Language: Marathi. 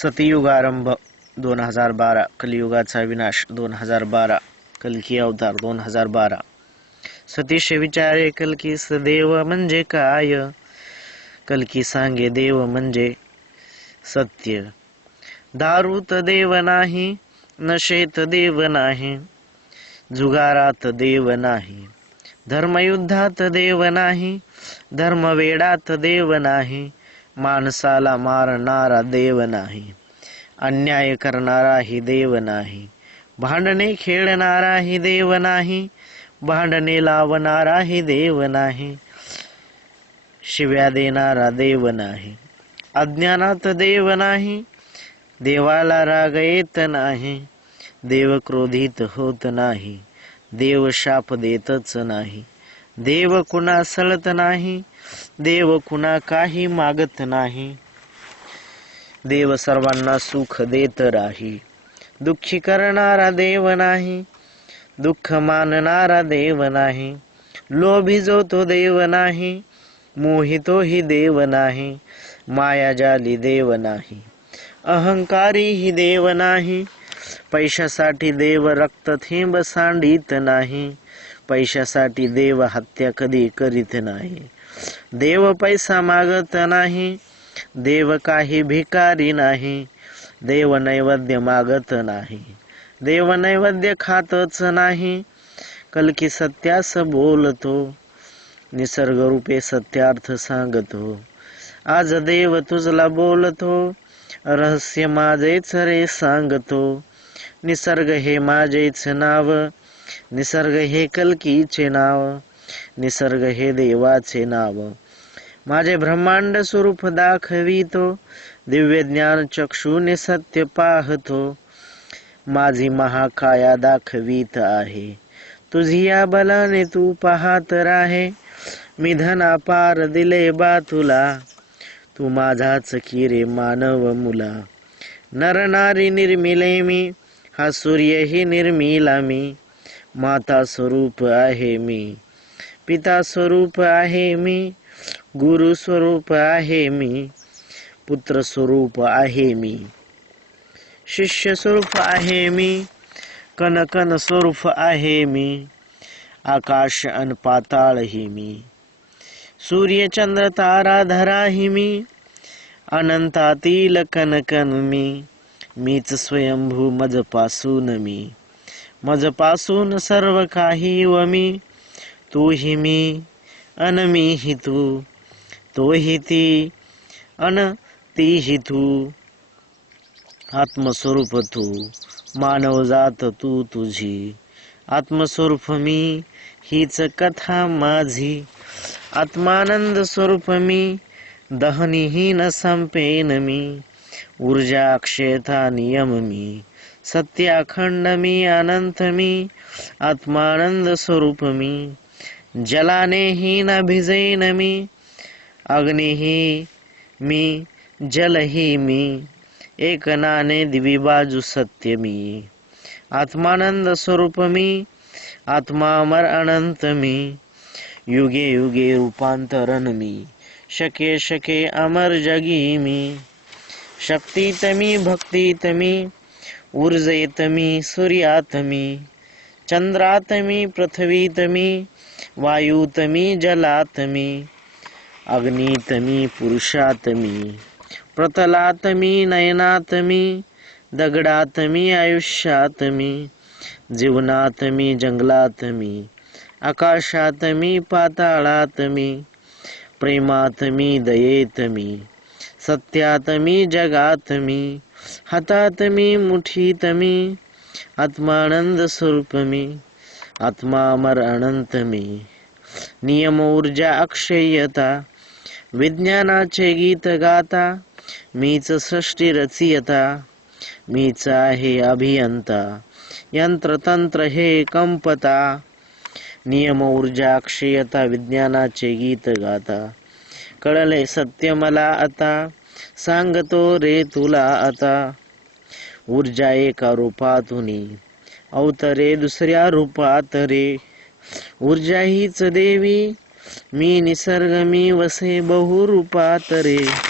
सतयुग आरंभ 2012, कलियुगाचा विनाश 2012, कल्की अवतार 2012. सतीश विचारे कल्की देव म्हणजे काय? कल्की सांगे देव म्हणजे सत्य. दारूत देव नाही, नशेत देव नाही, जुगारात देव नाही, धर्मयुद्धात देव नाही, धर्मवेडात देव नाही, माणसाला मारणारा देव नाही, अन्याय करणाराही देव नाही, भांडणे खेळणाराही देव नाही, भांडणे लावणाराही देव नाही, शिव्या देणारा देव नाही, अज्ञानात देव नाही, देवाला राग येत नाही, देव क्रोधित होत नाही, देव शाप देतच नाही, देव कुणा सळत नाही, देव कुणा काही मागत नाही, देव सर्वांना सुख देत राही, दुःखी करणारा देव नाही, दुःख मानणारा देव नाही, लोभी जो तो देव नाही, मोहितोही देव नाही, मायाजाली देव नाही, अहंकारी ही देव नाही, पैशासाठी देव रक्त थेंब सांडित नाही, पैशासाठी देव हत्या कधी करीत नाही, देव पैसा मागत नाही, देव काही भिकारी नाही, देव नैवेद्य मागत नाही, देव नैवेद्य खातच नाही, कल्की सत्यास बोलतो, निसर्ग रूपे सत्यार्थ सांगतो, आज देव तुझला बोलतो, रहस्य माझेच रे सांगतो, निसर्ग हे माझेच नाव, निसर्ग हे कल्कीचे नाव, निसर्ग हे देवाचे नाव, माझे ब्रह्मांड स्वरूप दाखवितो, दिव्य ज्ञान चक्षुने सत्य पाहतो, माझी महाकाया दाखवित आहे, तुझी या बलाने तू पाहत राहे, मी धना पार दिले बा तुला, तू माझाच की रे मानव मुला, नर नारी निर्मिले मी, हा सूर्य ही निर्मिला मी, माता स्वरूप आहे मी, पिता स्वरूप आहे मी, गुरु स्वरूप आहे मी, पुत्र स्वरूप आहे मी, शिष्य स्वरूप आहे मी, कण कण स्वरूप आहे मी, आकाश अन पाताळ ही मी, सूर्य चंद्र तारा धरा ही मी, अनंतातील कण कण मी, मीच स्वयंभू मजपासून मी, मजपासून सर्व काही व मी, तू ही मी अन मी ही तू, तो ही ती अन ती ही तू, आत्मस्वरूप तू, मानव जात तू तुझी, आत्मस्वरूप मी हीच कथा माझी, आत्मानंद स्वरूप मी, दहनीहीन संपेन मी, ऊर्जा अक्षयता नियम मी, सत्य अखंड मी, अनंत मी, आत्मानंद स्वरूप मी, जलाने ही न भिजेन मी, अग्निही मी, जलही मी, एक नाणे दिवी बाजू सत्य मी, आत्मानंद स्वरूप मी, आत्मा अमर अनंत मी, युगे युगे रूपांतरण मी, शके शके अमर जगी मी, शक्तीत मी, भक्तीत मी, ऊर्जेत मी, सूर्यात मी, चंद्रात मी, पृथ्वीत मी, वायूत मी, जलात मी, अग्नीत मी, पुरुषात मी, प्रतलात मी, नयनात मी, दगडात मी, आयुष्यात मी, जीवनात मी, जंगलात मी, आकाशात मी, पाताळात मी, प्रेमात मी, दयेत मी, सत्यात मी, जगात मी, हातात मी, मुठीत मी, आत्मानंद स्वरूप मी, आत्मा अमर अनंत मी, नियम ऊर्जा अक्षय्यता, विज्ञानाचे गीत गाता, मीच सृष्टी रचियता, मीच आहे अभियंता, यंत्रतंत्र हे कंपता, नियम ऊर्जा अक्षय्यता, विज्ञानाचे गीत गाता, कळले सत्य मला आता, सांगतो रे तुला आता, ऊर्जा एका रूपातुनी, अवतरे दुसऱ्या रूपात रे, ऊर्जा हीच देवी, मी निसर्ग मी, वसे बहुरूपात रे.